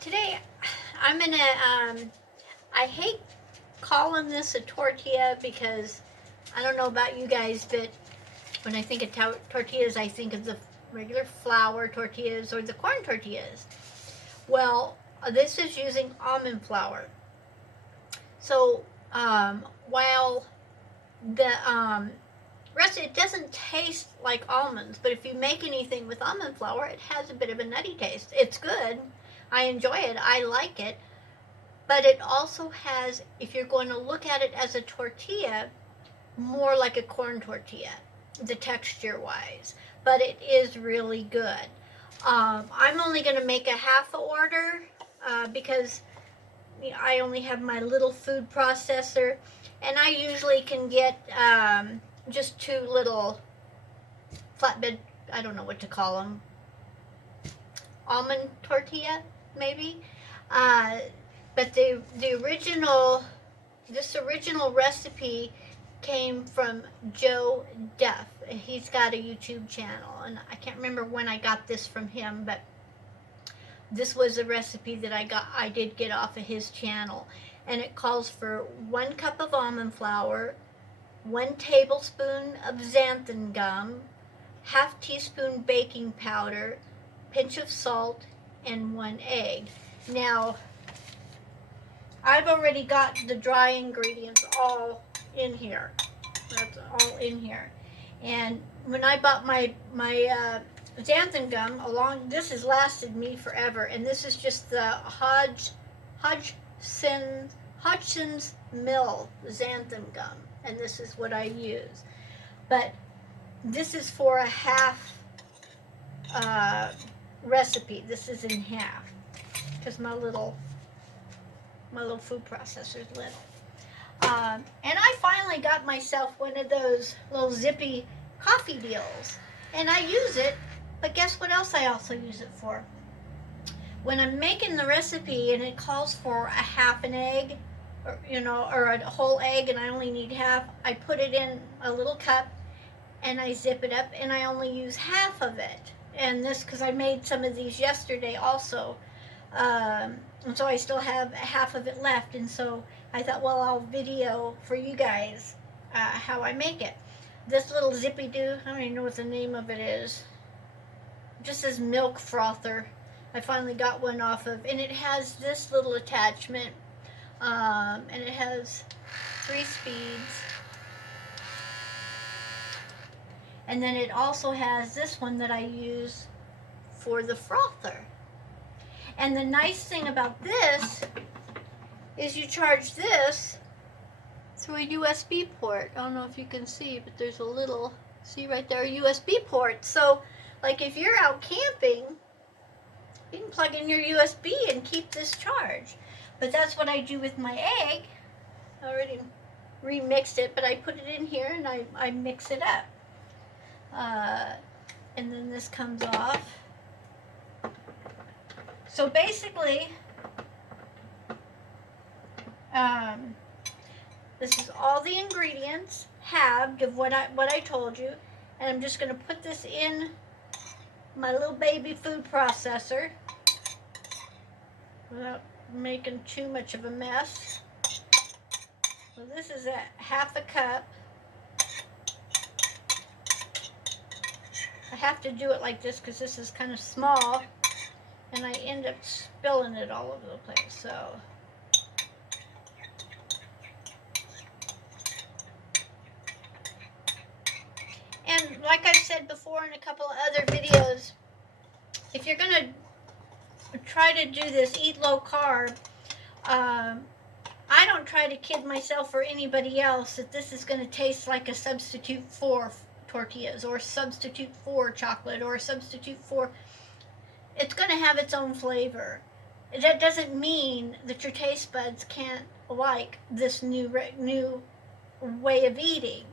Today I'm gonna, I hate calling this a tortilla because I don't know about you guys, but when I think of tortillas, I think of the regular flour tortillas or the corn tortillas. Well, this is using almond flour. So, while the rest, it doesn't taste like almonds, but if you make anything with almond flour, it has a bit of a nutty taste. It's good. I enjoy it. I like it. But it also has, if you're going to look at it as a tortilla, more like a corn tortilla, the texture wise. But it is really good. I'm only going to make a half order because I only have my little food processor, and I usually can get just two little flatbed, I don't know what to call them, almond tortilla maybe. But the original, this original recipe came from Joe Duff. He's got a YouTube channel, and I can't remember when I got this from him, but this was a recipe that I did get off of his channel, and it calls for 1 cup of almond flour, 1 tablespoon of xanthan gum, half teaspoon baking powder, pinch of salt, and 1 egg. Now, I've already got the dry ingredients all in here. That's all in here. And when I bought my xanthan gum along, this has lasted me forever. And this is just the Hodgson's Mill xanthan gum. And this is what I use. But this is for a half recipe. This is in half because my little food processor's little. And I finally got myself one of those little zippy coffee deals, and I use it. But guess what else I also use it for? When I'm making the recipe and it calls for a half an egg, or a whole egg, and I only need half, I put it in a little cup and I zip it up, and I only use half of it. And this, because I made some of these yesterday also, and so I still have half of it left, and so I thought, well, I'll video for you guys how I make it. This little zippy doo, I don't even know what the name of it is. It just says milk frother. I finally got one off of, and it has this little attachment, and it has 3 speeds. And then it also has this one that I use for the frother. And the nice thing about this is you charge this through a USB port. I don't know if you can see, but there's a little, see right there, a USB port. So, like if you're out camping, you can plug in your USB and keep this charged. But that's what I do with my egg. I already remixed it, but I put it in here and I mix it up. And then this comes off. So basically, this is all the ingredients halved of what I told you, and I'm just going to put this in my little baby food processor without making too much of a mess. So this is a half a cup. I have to do it like this because this is kind of small, and I end up spilling it all over the place. So, and like I've said before in a couple of other videos, if you're going to try to do this, eat low carb, I don't try to kid myself or anybody else that this is going to taste like a substitute for tortillas or substitute for chocolate or substitute for. It's going to have its own flavor. That doesn't mean that your taste buds can't like this new way of eating.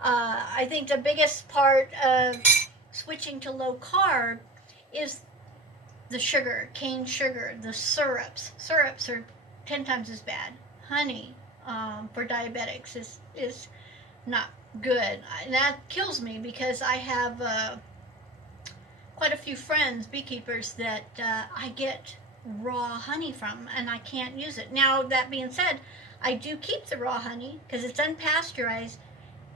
I think the biggest part of switching to low carb is the sugar, cane sugar, the syrups. Syrups are 10 times as bad. Honey for diabetics is not good. And that kills me because I have quite a few friends, beekeepers, that I get raw honey from, and I can't use it. Now, that being said, I do keep the raw honey because it's unpasteurized,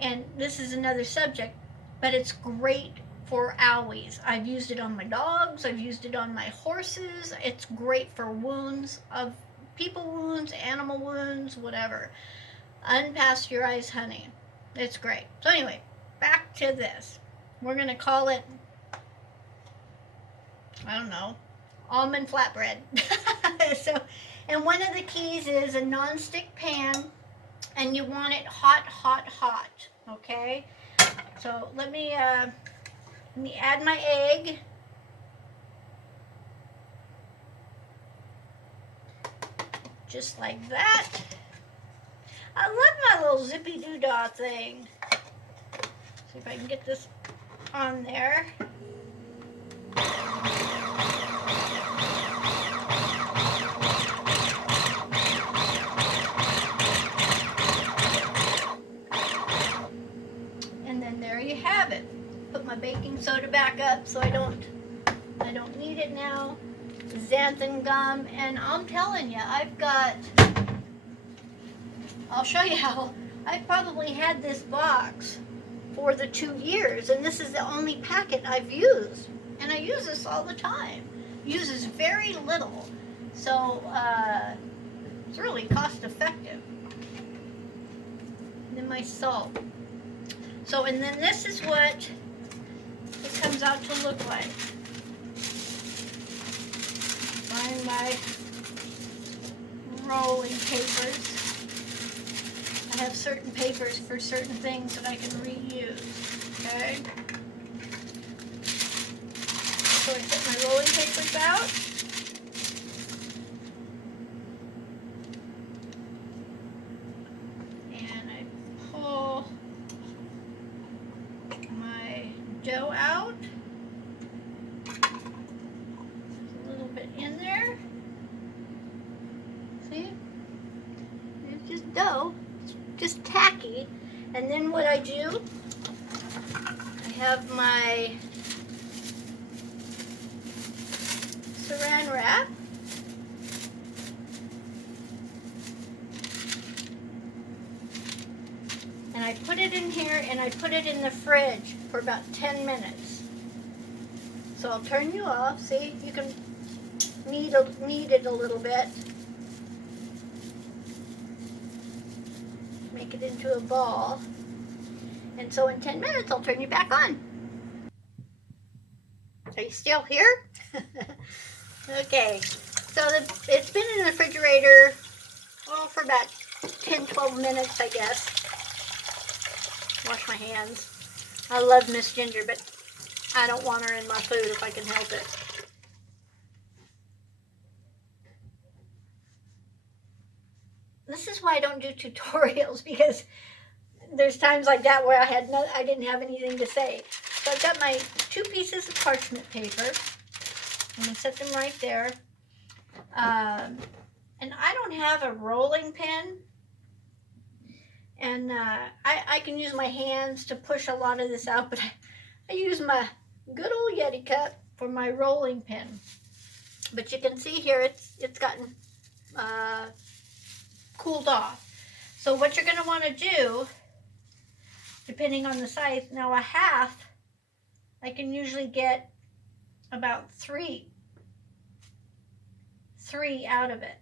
and this is another subject, but it's great for owies. I've used it on my dogs, I've used it on my horses. It's great for wounds, of people wounds, animal wounds, whatever. Unpasteurized honey. It's great. So anyway, back to this. We're going to call it, I don't know, almond flatbread. So, and one of the keys is a non-stick pan, and you want it hot, hot, hot. Okay. So let me add my egg. Just like that. I love my little zippy doo-dah thing. See if I can get this on there. And then there you have it. Put my baking soda back up so I don't need it now. Xanthan gum, and I'm telling you, I'll show you how. I've probably had this box for the 2 years, and this is the only packet I've used, and I use this all the time. Uses very little, so it's really cost effective. And then my salt. So, and then this is what it comes out to look like. Find my rolling papers. I have certain papers for certain things that I can reuse. Okay? So I set my rolling papers out. And I pull my dough out. There's a little bit in there. See? It's just dough. Just tacky. And then what I do, I have my saran wrap. And I put it in here, and I put it in the fridge for about 10 minutes. So I'll turn you off. See, you can knead it a little bit. Make it into a ball. And so in 10 minutes, I'll turn you back on. Are you still here? Okay. So it's been in the refrigerator, for about 10-12 minutes, I guess. Wash my hands. I love Miss Ginger, but I don't want her in my food if I can help it. This is why I don't do tutorials, because there's times like that where I didn't have anything to say. So I've got my 2 pieces of parchment paper. I'm going to set them right there. And I don't have a rolling pin. And I can use my hands to push a lot of this out, but I use my good old Yeti cup for my rolling pin. But you can see here it's gotten cooled off. So what you're going to want to do, depending on the size, now a half, I can usually get about three out of it.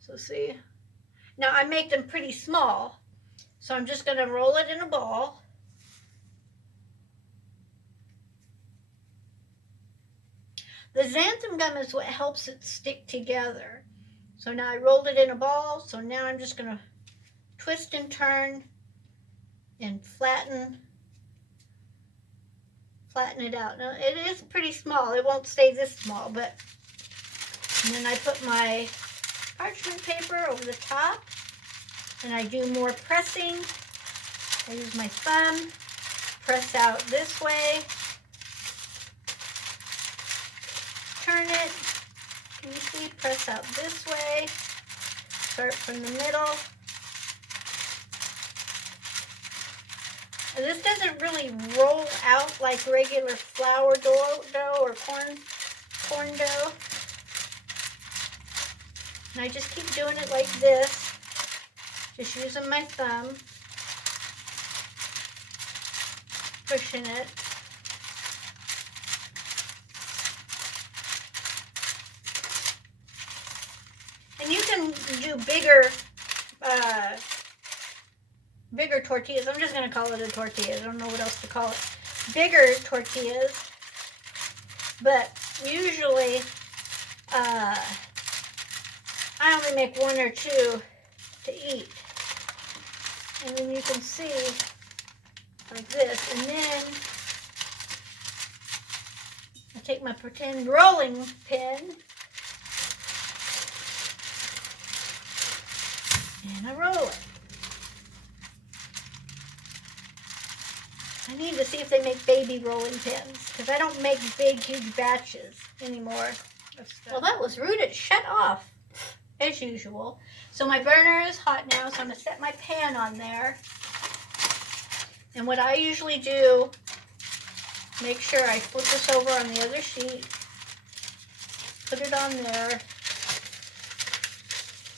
So see, now I make them pretty small, so I'm just going to roll it in a ball. The xanthan gum is what helps it stick together. So now I rolled it in a ball, so now I'm just going to twist and turn and flatten it out. Now it is pretty small. It won't stay this small, but and then I put my parchment paper over the top, and I do more pressing. I use my thumb, press out this way, turn it. Can you see? Press out this way. Start from the middle. This doesn't really roll out like regular flour dough or corn corn dough. And I just keep doing it like this, just using my thumb, pushing it. And you can do bigger tortillas. I'm just going to call it a tortilla. I don't know what else to call it. Bigger tortillas. But usually, I only make 1 or 2 to eat. And then you can see like this. And then I take my pretend rolling pin and I roll it. I need to see if they make baby rolling pins, because I don't make big, huge batches anymore. Well, that was rude. It shut off, as usual. So my burner is hot now, so I'm going to set my pan on there. And what I usually do, make sure I flip this over on the other sheet, put it on there.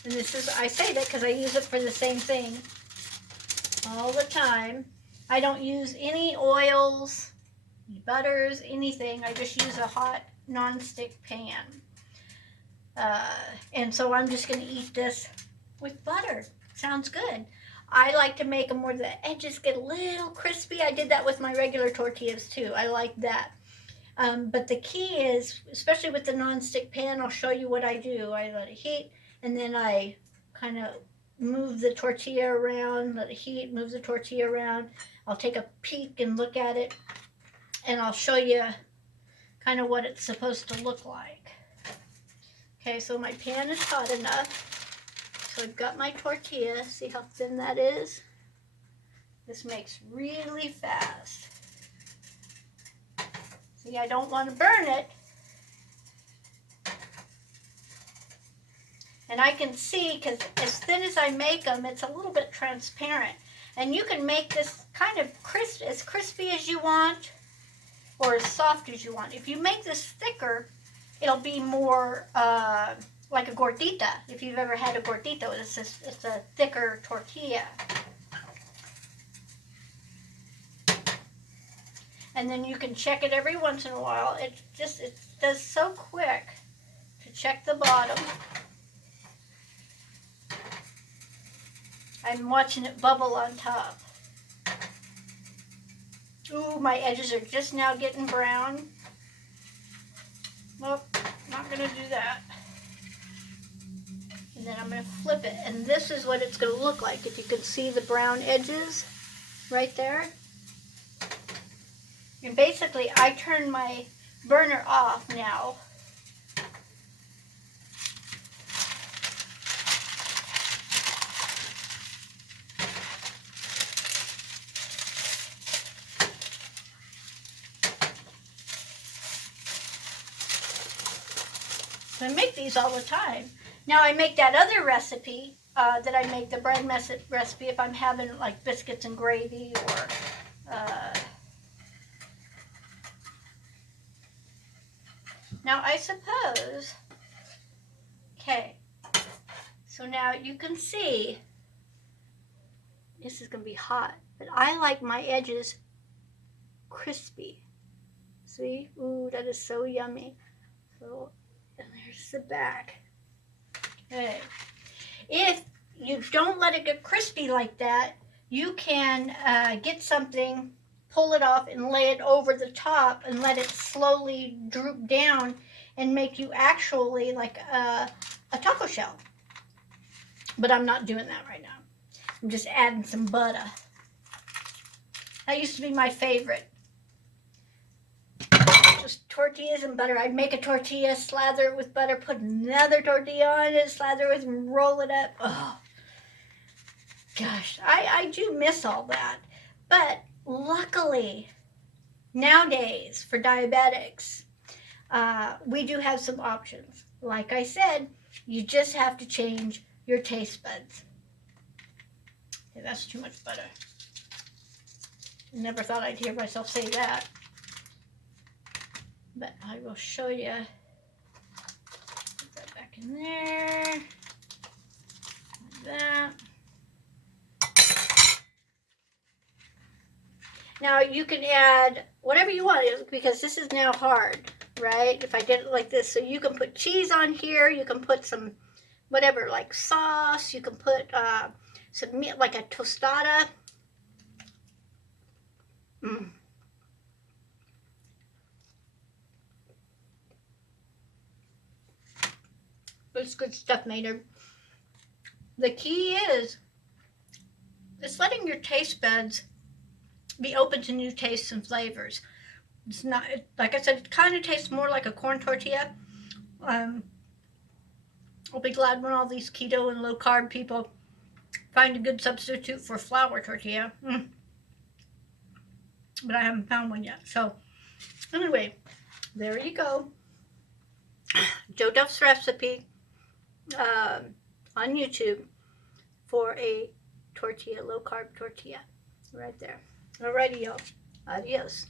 And this is, I say that because I use it for the same thing all the time. I don't use any oils, butters, anything. I just use a hot non-stick pan. And so I'm just going to eat this with butter. Sounds good. I like to make them where the edges get a little crispy. I did that with my regular tortillas too. I like that. But the key is, especially with the non-stick pan, I'll show you what I do. I let it heat, and then I kind of move the tortilla around, let it heat, move the tortilla around. I'll take a peek and look at it, and I'll show you kind of what it's supposed to look like. Okay, so my pan is hot enough. So I've got my tortilla. See how thin that is? This makes really fast. See, I don't want to burn it. And I can see, because as thin as I make them, it's a little bit transparent. And you can make this kind of as crispy as you want, or as soft as you want. If you make this thicker, it'll be more like a gordita. If you've ever had a gordita, it's a thicker tortilla. And then you can check it every once in a while. It does so quick to check the bottom. I'm watching it bubble on top. Ooh, my edges are just now getting brown. Nope, not gonna do that. And then I'm gonna flip it, and this is what it's gonna look like. If you can see the brown edges right there. And basically, I turn my burner off now. So I make these all the time. Now I make that other recipe that I make, the bread recipe, if I'm having like biscuits and gravy or now I suppose, okay, so now you can see this is going to be hot, but I like my edges crispy. See? Ooh, that is so yummy. So, and there's the back. Okay. If you don't let it get crispy like that, you can get something, pull it off, and lay it over the top and let it slowly droop down and make you actually like a taco shell. But I'm not doing that right now. I'm just adding some butter. That used to be my favorite. Just tortillas and butter. I'd make a tortilla, slather it with butter, put another tortilla on it, slather it, and roll it up. Oh, gosh, I do miss all that. But luckily, nowadays, for diabetics, we do have some options. Like I said, you just have to change your taste buds. Okay, that's too much butter. Never thought I'd hear myself say that. But I will show you in there. Like that. Now you can add whatever you want because this is now hard, right? If I did it like this, so you can put cheese on here. You can put some whatever, like sauce. You can put some meat, like a tostada. It's good stuff, Maynard. The key is it's letting your taste buds be open to new tastes and flavors. It's not, like I said, it kind of tastes more like a corn tortilla. I'll be glad when all these keto and low carb people find a good substitute for flour tortilla. But I haven't found one yet. So anyway, there you go. Joe Duff's recipe on YouTube for a tortilla, low carb tortilla, right there. Alrighty, y'all. Adios.